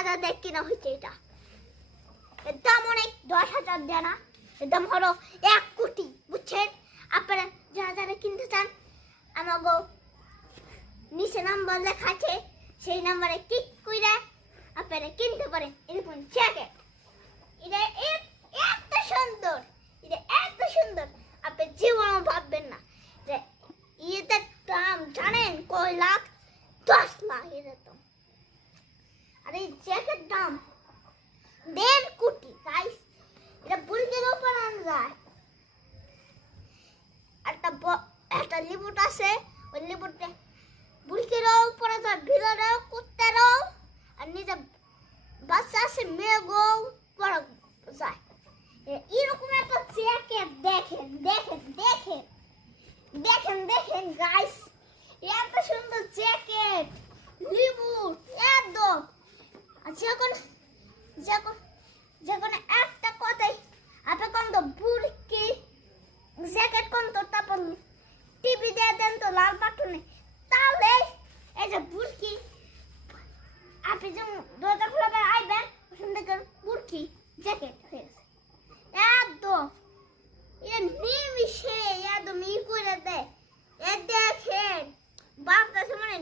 10,000 দিয়ে কিনা হয়েছে এটা। এর দাম অনেক, 10,000 দেয় না, এর দাম হলো 1 কোটি, বুঝছেন? আপনারা যারা যারা কিনতে চান আমাগো নিচে নাম্বার লেখা আছে, সেই নাম্বারে ক্লিক করে আপনারা কিনতে পারেন। এরকম জ্যাকেট, এটা এত সুন্দর, এটা এত সুন্দর আপনি জীবনও ভাববেন না যে এটার দাম জানেন কয় লাখ? 10 লাখ এটার দাম। আর এই জ্যাকেট দাম 1.5 কোটি গাইস। এটা বুলকের উপর আনা যায়। একটা লিবুট আছে, ওই লিবুটে বুলকেরও পরা যায়, ভিতরেও কুত্তারও, আর নিজে বাচ্চা আছে মেয়েগো পরা যায়। এরকম একটা জ্যাকেট দেখেন দেখেন দেখেন দেখেন দেখেন গাইস, এত সুন্দর জ্যাকেট লিবুট একদম। যখন যখন যখন একটা কথাই আপনি কোন তো বুরকি জ্যাকেট কোন তো তারপর টিভি দিয়ে দেন তো লাল বাটনে, তাহলে এই যে বুরকি আপনি যখন দরজা খোলাবে আইবেন সুন্দর করে বুরকি জ্যাকেট হয়ে গেছে একদম। এটা নিমিশে একদম ই করে দেয়। এ দেখেন বাপটা মানে